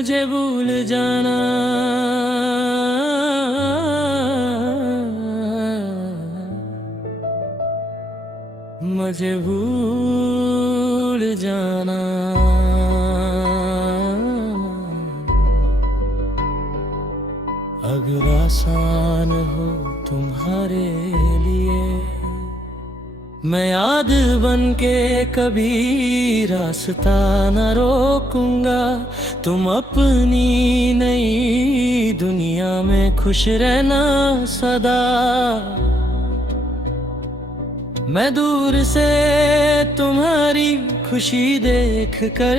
मुझे भूल जाना, मुझे भूल जाना। अगर आसान हो तुम्हारे लिए, मैं याद बन के कभी रास्ता न रोकूंगा। तुम अपनी नई दुनिया में खुश रहना सदा। मैं दूर से तुम्हारी खुशी देख कर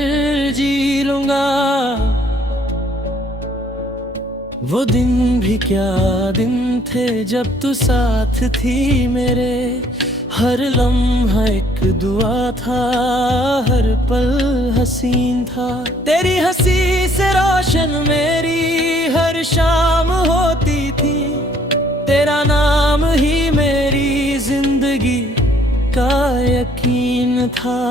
जी लूंगा। वो दिन भी क्या दिन थे जब तू साथ थी मेरे। हर लम्हा एक दुआ था, हर पल हसीन था। तेरी हंसी से रोशन मेरी हर शाम होती थी। तेरा नाम ही मेरी जिंदगी का यकीन था।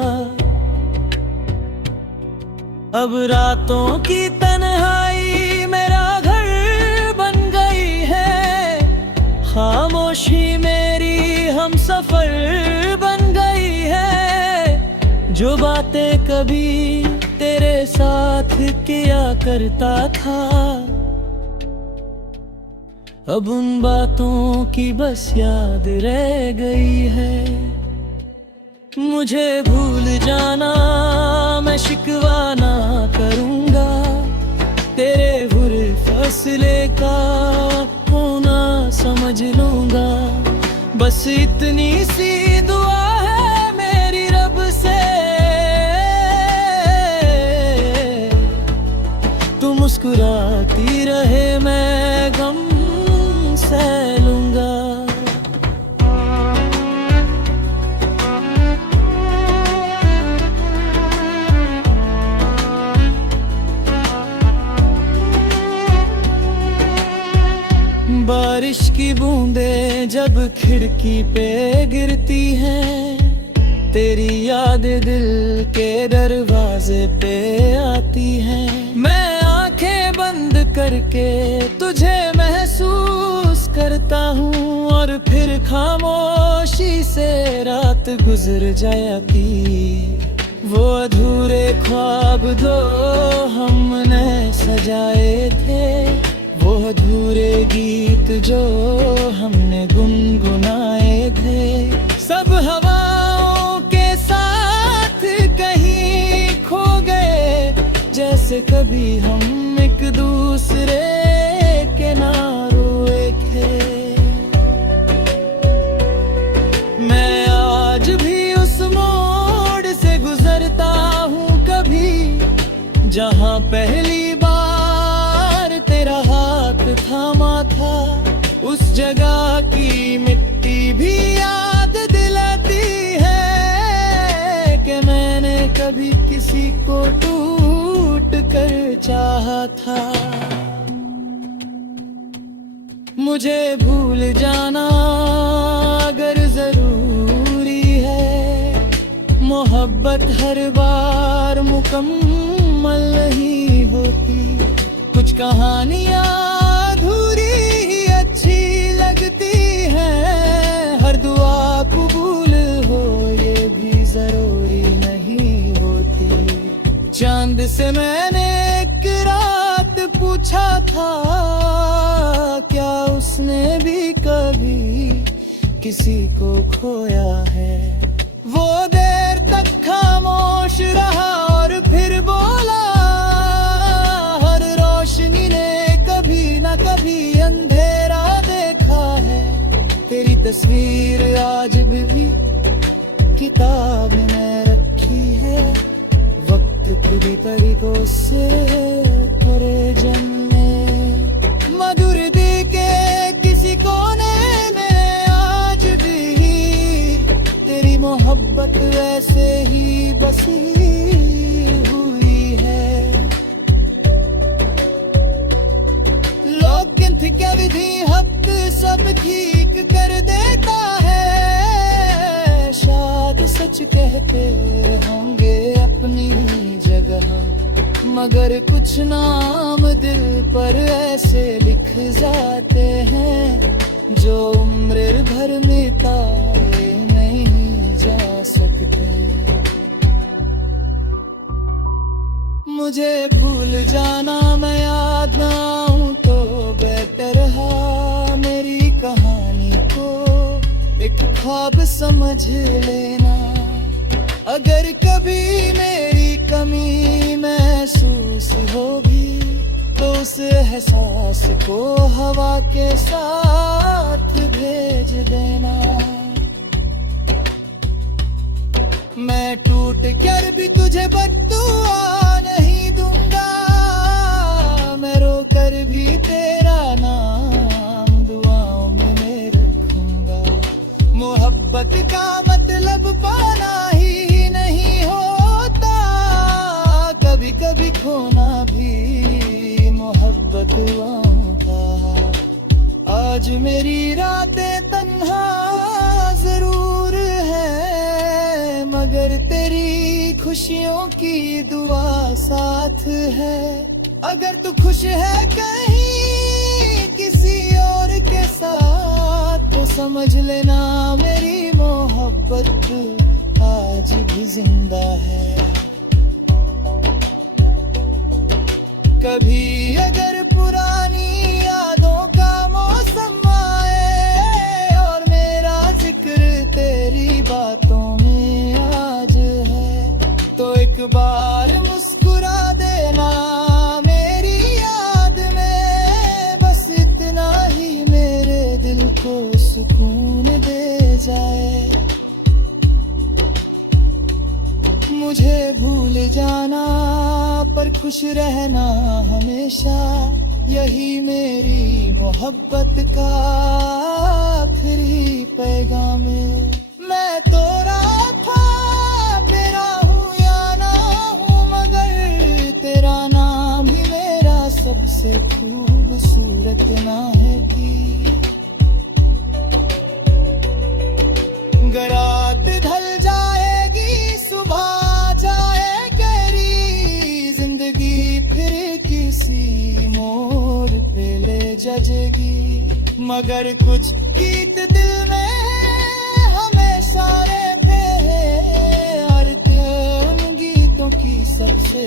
अब रातों की तन्हाई मेरा घर बन गई है। खामोशी मेरी हम सफर बन गई है। जो बातें कभी तेरे साथ किया करता था, अब उन बातों की बस याद रह गई है। मुझे भूल जाना, मैं शिकवा ना करूँगा। तेरे बुरे फैसले का होना समझ लूँगा। बस इतनी सी दुआ है मेरी रब से, तू मुस्कुराती रहे मैं गम सह लूँगा। बारिश की बूंदें जब खिड़की पे गिरती हैं, तेरी यादें दिल के दरवाजे पे आती हैं। मैं आंखें बंद करके तुझे महसूस करता हूँ, और फिर खामोशी से रात गुजर जाती। वो अधूरे ख्वाब दो हमने सजाए थे, वो अधूरे गीत जो हमने गुनगुनाए थे। सब हवाओं के साथ कहीं खो गए, जैसे कभी हम एक दूसरे के ना रोए थे। मैं आज भी उस मोड़ से गुजरता हूँ कभी, जहाँ पहली बार तेरा हाथ थामा था। उस जगह की मिट्टी भी याद दिलाती है कि मैंने कभी किसी को टूट कर चाहा था। मुझे भूल जाना अगर जरूरी है। मोहब्बत हर बार मुकम्मल नहीं होती। कुछ कहानियाँ अधूरी ही अच्छी लगती हैं। हर दुआ कबूल हो ये भी जरूरी नहीं होती। चांद से मैंने एक रात पूछा था, क्या उसने भी कभी किसी को खोया है। वो देर तक खामोश रहा और फिर बोला, कभी अंधेरा देखा है। तेरी तस्वीर आज भी किताब में रखी है। वक्त पूरी तरीकों से भरे जन्मे मधुर दी के किसी कोने में आज भी तेरी मोहब्बत वैसे ही बसी क्या विधि हक सब ठीक कर देता है। शायद सच कहते होंगे अपनी जगह। मगर कुछ नाम दिल पर ऐसे लिख जाते हैं जो उम्र भर मिटाए नहीं जा सकते। मुझे भूल जाना, मैं याद ना आऊं तो बेहतर रहा। मेरी कहानी को एक ख्वाब समझ लेना। अगर कभी मेरी कमी महसूस हो भी तो उस एहसास को हवा के साथ भेज देना। मैं टूट कर भी तुझे बद्दुआ नहीं दूंगा, मैं रो कर भी तेरा नाम दुआओं में रखूंगा। मोहब्बत का मतलब पाना ही नहीं होता, कभी कभी खोना भी मोहब्बत होता। आज मेरी रातें तन्हा जरूर है, मगर तेरी खुशियों की दुआ साथ है। अगर तू खुश है कहीं किसी और के साथ तो समझ लेना मेरी मोहब्बत आज भी जिंदा है। कभी अगर पुरानी यादों का मौसम आए और मेरा जिक्र तेरी बातों में आज है तो एक बार मुस्कुरा देना मेरी याद में। बस इतना ही मेरे दिल को सुकून दे जाए। मुझे भूल जाना पर खुश रहना हमेशा, यही मेरी मोहब्बत का आखिरी पैगाम है। मैं तो था तेरा हूँ या ना हूँ, मगर तेरा नाम ही मेरा सबसे खूबसूरत ना है कि रात ढल जाएगी सुबह जाए गहरी, जिंदगी फिर किसी मोड़ पे ले जजेगी। मगर कुछ गीत दिल में हमेशा रहते हैं और उन गीतों की सबसे